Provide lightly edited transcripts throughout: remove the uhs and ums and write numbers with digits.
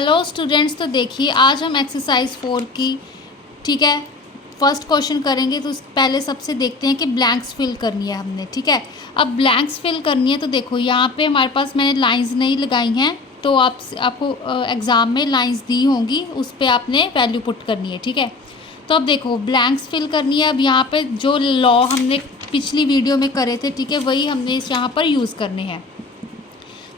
Hello students, तो देखिए आज हम एक्सरसाइज 4 की ठीक है फर्स्ट क्वेश्चन करेंगे। तो पहले सबसे देखते हैं कि ब्लैंक्स फिल करनी है हमने। ठीक है, अब ब्लैंक्स फिल करनी है तो देखो यहाँ पे हमारे पास मैंने लाइंस नहीं लगाई हैं, तो आपको एग्ज़ाम में लाइंस दी होंगी, उस पर आपने वैल्यू पुट करनी है। ठीक है, तो अब देखो ब्लैंक्स फिल करनी है। अब यहाँ पे जो लॉ हमने पिछली वीडियो में करे थे, ठीक है, वही हमने इस यहाँ पर यूज़ करने हैं।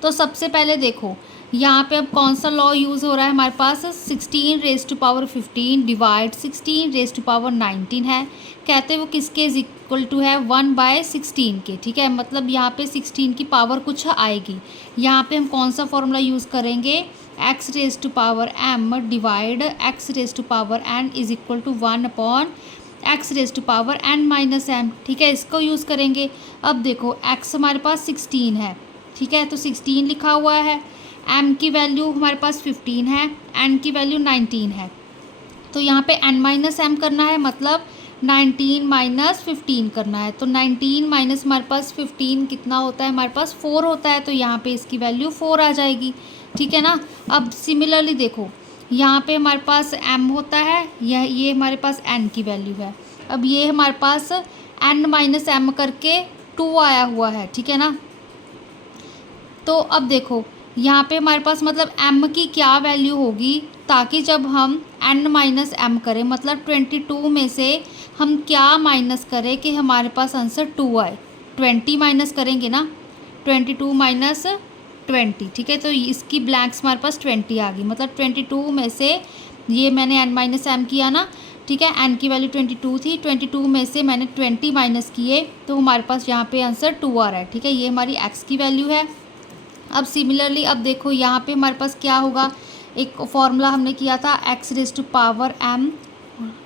तो सबसे पहले देखो यहाँ पे अब कौन सा लॉ यूज़ हो रहा है हमारे पास, 16⁻15 डिवाइड 16⁻19 है। कहते हैं वो किसके इज इक्वल टू है 1/16 के। ठीक है, मतलब यहाँ पे 16 की पावर कुछ आएगी। यहाँ पे हम कौन सा फॉर्मूला यूज़ करेंगे, x⁻m divide x⁻n is equal to 1/x⁻n-m। ठीक है, इसको यूज़ करेंगे। अब देखो x हमारे पास 16 है, ठीक है, तो 16 लिखा हुआ है। m की वैल्यू हमारे पास 15 है, n की वैल्यू 19 है। तो यहाँ पे n-m करना है, मतलब 19 - 15 करना है। तो 19 माइनस हमारे पास 15 कितना होता है, हमारे पास 4 होता है। तो यहाँ पे इसकी वैल्यू 4 आ जाएगी। ठीक है ना। अब सिमिलरली देखो यहाँ पे हमारे पास m होता है, ये हमारे पास n की वैल्यू है। अब ये हमारे पास n-m करके 2 आया हुआ है। ठीक है ना। तो अब देखो यहाँ पे हमारे पास मतलब m की क्या वैल्यू होगी, ताकि जब हम n-m करें, मतलब 22 में से हम क्या माइनस करें कि हमारे पास आंसर 2 आए। 20 माइनस करेंगे ना, 22 माइनस 20। ठीक है, तो इसकी ब्लैंक्स हमारे पास 20 आ गई। मतलब 22 में से ये मैंने n-m किया ना, ठीक है, n की वैल्यू 22 थी, 22 में से मैंने 20 माइनस किए, तो हमारे पास यहाँ पे आंसर 2 आ रहा है। ठीक है, ये हमारी x की वैल्यू है। अब सिमिलरली अब देखो यहाँ पे हमारे पास क्या होगा, एक फॉर्मूला हमने किया था x⁻m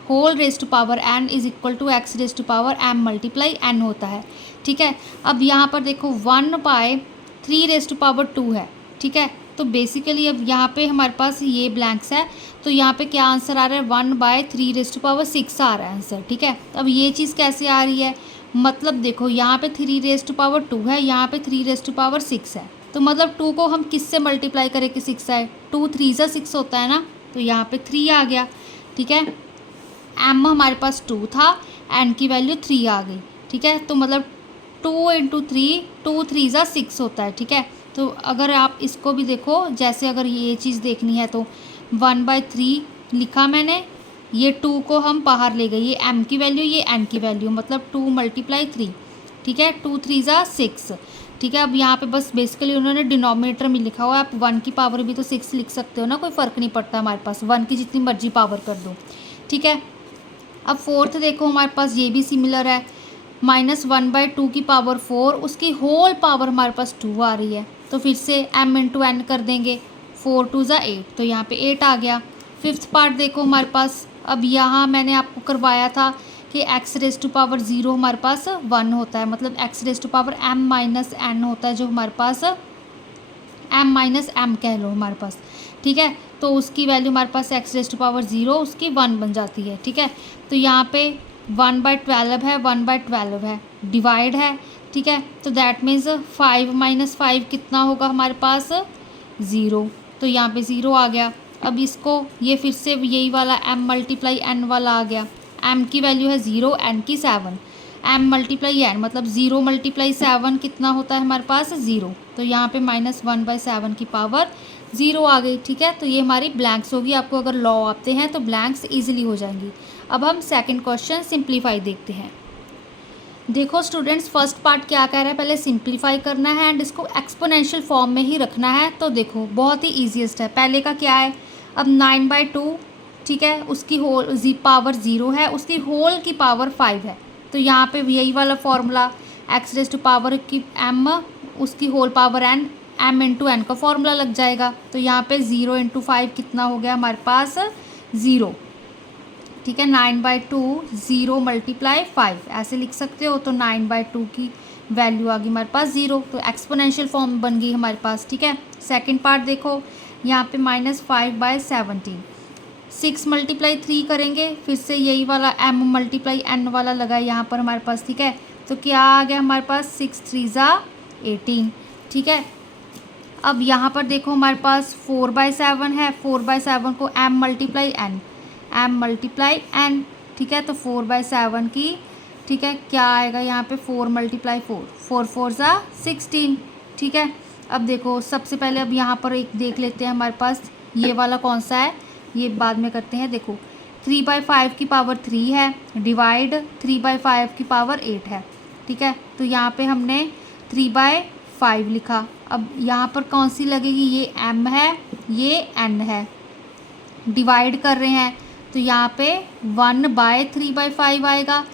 whole raise to power n is equal to x⁻m multiply n होता है। ठीक है, अब यहाँ पर देखो 1/3⁻2 है। ठीक है, तो बेसिकली अब यहाँ पे हमारे पास ये ब्लैंक्स है, तो यहाँ पे क्या आंसर आ रहा है 1/3⁻6 आ रहा है आंसर। ठीक है, अब ये चीज़ कैसे आ रही है, मतलब देखो यहाँ पे 3⁻2 है, यहाँ पे 3⁻6 है। तो मतलब 2 को हम किससे मल्टीप्लाई करें कि 6 आए, 2 3 6 होता है ना, तो यहाँ पे 3 आ गया। ठीक है, m हमारे पास 2 था, n की वैल्यू 3 आ गई। ठीक है, तो मतलब 2 × 3 2 3 6 होता है। ठीक है, तो अगर आप इसको भी देखो, जैसे अगर ये चीज़ देखनी है तो 1/3 लिखा मैंने, ये 2 को हम बाहर ले गए, ये m की वैल्यू, ये n की वैल्यू, मतलब 2 × 3। ठीक है, 2 3 6। ठीक है, अब यहाँ पे बस बेसिकली उन्होंने डिनोमिनेटर में लिखा हुआ है। आप 1 की पावर भी तो 6 लिख सकते हो ना, कोई फ़र्क नहीं पड़ता हमारे पास, 1 की जितनी मर्जी पावर कर दो। ठीक है, अब फोर्थ देखो हमारे पास ये भी सिमिलर है, -1/2 की पावर 4, उसकी होल पावर हमारे पास 2 आ रही है। तो फिर से m × n कर देंगे, 4 2 8, तो यहाँ पे 8 आ गया। फिफ्थ पार्ट देखो हमारे पास, अब यहाँ मैंने आपको करवाया था कि x⁻0 हमारे पास 1 होता है, मतलब x⁻m-n होता है, जो हमारे पास m-m कह लो हमारे पास। ठीक है, तो उसकी वैल्यू हमारे पास x⁻0 उसकी 1 बन जाती है। ठीक है, तो यहाँ पे 1/12 है, 1/12 है, डिवाइड है। ठीक है, तो दैट मीन्स 5 - 5 कितना होगा हमारे पास, 0। तो यहाँ पे 0 आ गया। अब इसको ये फिर से यही वाला m × n वाला आ गया। m की वैल्यू है 0, n की 7, m × n मतलब 0 × 7 कितना होता है हमारे पास, 0। तो यहाँ पे -1/7 की पावर 0 आ गई। ठीक है, तो ये हमारी ब्लैंक्स होगी। आपको अगर लॉ आते हैं तो ब्लैंक्स ईजिली हो जाएंगी। अब हम सेकंड क्वेश्चन सिंप्लीफाई देखते हैं। देखो स्टूडेंट्स, फर्स्ट पार्ट क्या कह रहा है, पहले सिंप्लीफाई करना है एंड इसको एक्सपोनेंशियल फॉर्म में ही रखना है। तो देखो बहुत ही ईजीएस्ट है। पहले का क्या है, अब 9/2, ठीक है, उसकी होल पावर 0 है, उसकी होल की पावर 5 है। तो यहाँ पे यही वाला फॉर्मूला x⁻m उसकी whole power n, m × n का फॉर्मूला लग जाएगा। तो यहाँ पे 0 × 5 कितना हो गया हमारे पास, 0। ठीक है, 9/2 0 × 5 ऐसे लिख सकते हो। तो 9/2 की वैल्यू आ गई हमारे पास 0, तो एक्सपोनेंशियल फॉर्म बन गई हमारे पास। ठीक है, सेकंड पार्ट देखो, यहाँ पे -5/17, 6 × 3 करेंगे, फिर से यही वाला m × n वाला लगा है यहाँ पर हमारे पास। ठीक है, तो क्या आ गया हमारे पास, 6 3 18। ठीक है, अब यहाँ पर देखो हमारे पास 4/7 है, 4/7 को m मल्टीप्लाई n, ठीक है। तो 4/7 की, ठीक है, क्या आएगा यहाँ पे 4 × 4, 4 4 16, ठीक है। अब देखो सबसे पहले अब यहाँ पर एक देख लेते हैं हमारे पास ये वाला कौन सा है, ये बाद में करते हैं। देखो 3/5 की पावर 3 है, डिवाइड 3/5 की पावर 8 है, ठीक है। तो यहाँ पे हमने 3/5 लिखा। अब यहाँ पर कौन सी लगेगी, ये m है, ये n है, डिवाइड कर रहे हैं तो यहाँ पे 1/3/5 आएगा,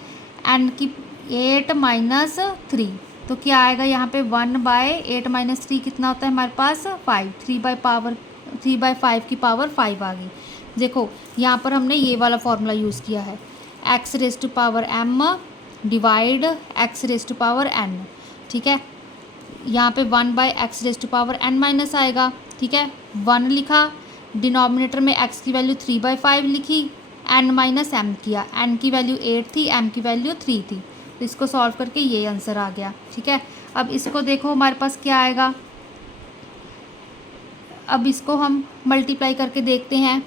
n की 8 - 3, तो क्या आएगा यहाँ पे 1/8 - 3 कितना होता है हमारे पास 5, 3/5 की पावर 5 आ गई। देखो यहाँ पर हमने ये वाला फॉर्मूला यूज़ किया है, x⁻m डिवाइड x⁻n, ठीक है। यहाँ पे 1/x⁻n- आएगा, ठीक है। 1 लिखा, डिनोमिनेटर में x की वैल्यू 3/5 लिखी, n - m किया, n की वैल्यू 8 थी, m की वैल्यू 3 थी, तो इसको सॉल्व करके ये आंसर आ गया, ठीक है। अब इसको देखो हमारे पास क्या आएगा, अब इसको हम मल्टीप्लाई करके देखते हैं।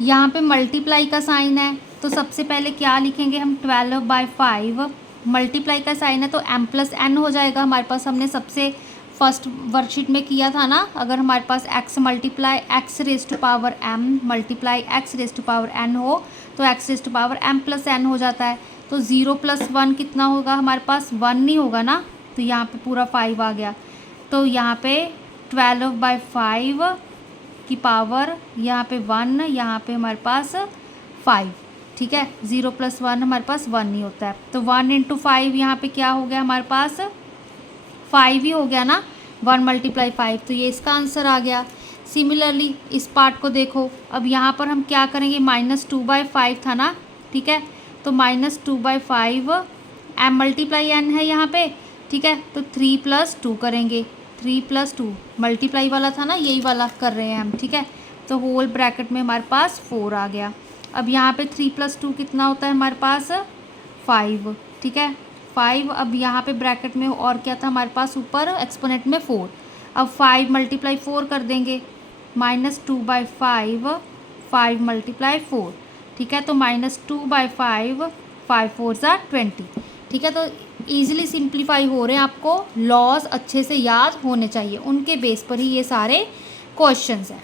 यहाँ पे मल्टीप्लाई का साइन है, तो सबसे पहले क्या लिखेंगे हम, 12/5 मल्टीप्लाई का साइन है तो m + n हो जाएगा हमारे पास। हमने सबसे फर्स्ट वर्कशीट में किया था ना, अगर हमारे पास x multiply x⁻m multiply x⁻n हो तो x⁻m + n हो जाता है। तो 0 + 1 कितना होगा हमारे पास, 1 नहीं होगा ना, तो यहाँ पे पूरा 5 आ गया। तो यहाँ पे 12/5 की पावर यहाँ पे 1, यहाँ पे हमारे पास 5, ठीक है। 0 + 1 हमारे पास 1 नहीं होता है, तो 1 × 5 यहाँ पे क्या हो गया हमारे पास 5 ही हो गया ना, 1 × 5, तो ये इसका आंसर आ गया। सिमिलरली इस पार्ट को देखो, अब यहाँ पर हम क्या करेंगे, -2/5 था ना, ठीक है। तो -2/5 m × n है यहाँ पे, ठीक है। तो 3 + 2 करेंगे, 3 + 2 मल्टीप्लाई वाला था ना, यही वाला कर रहे हैं हम, ठीक है। तो होल ब्रैकेट में हमारे पास 4 आ गया। अब यहाँ पे 3 + 2 कितना होता है हमारे पास 5, ठीक है, 5। अब यहाँ पे ब्रैकेट में और क्या था हमारे पास, ऊपर एक्सपोनेंट में 4। अब 5 × 4 कर देंगे, -2/5 5 × 4, ठीक है। तो -2/5 5 4 20, ठीक है। तो ईजिली सिंप्लीफाई हो रहे हैं, आपको लॉज अच्छे से याद होने चाहिए, उनके बेस पर ही ये सारे क्वेश्चंस हैं।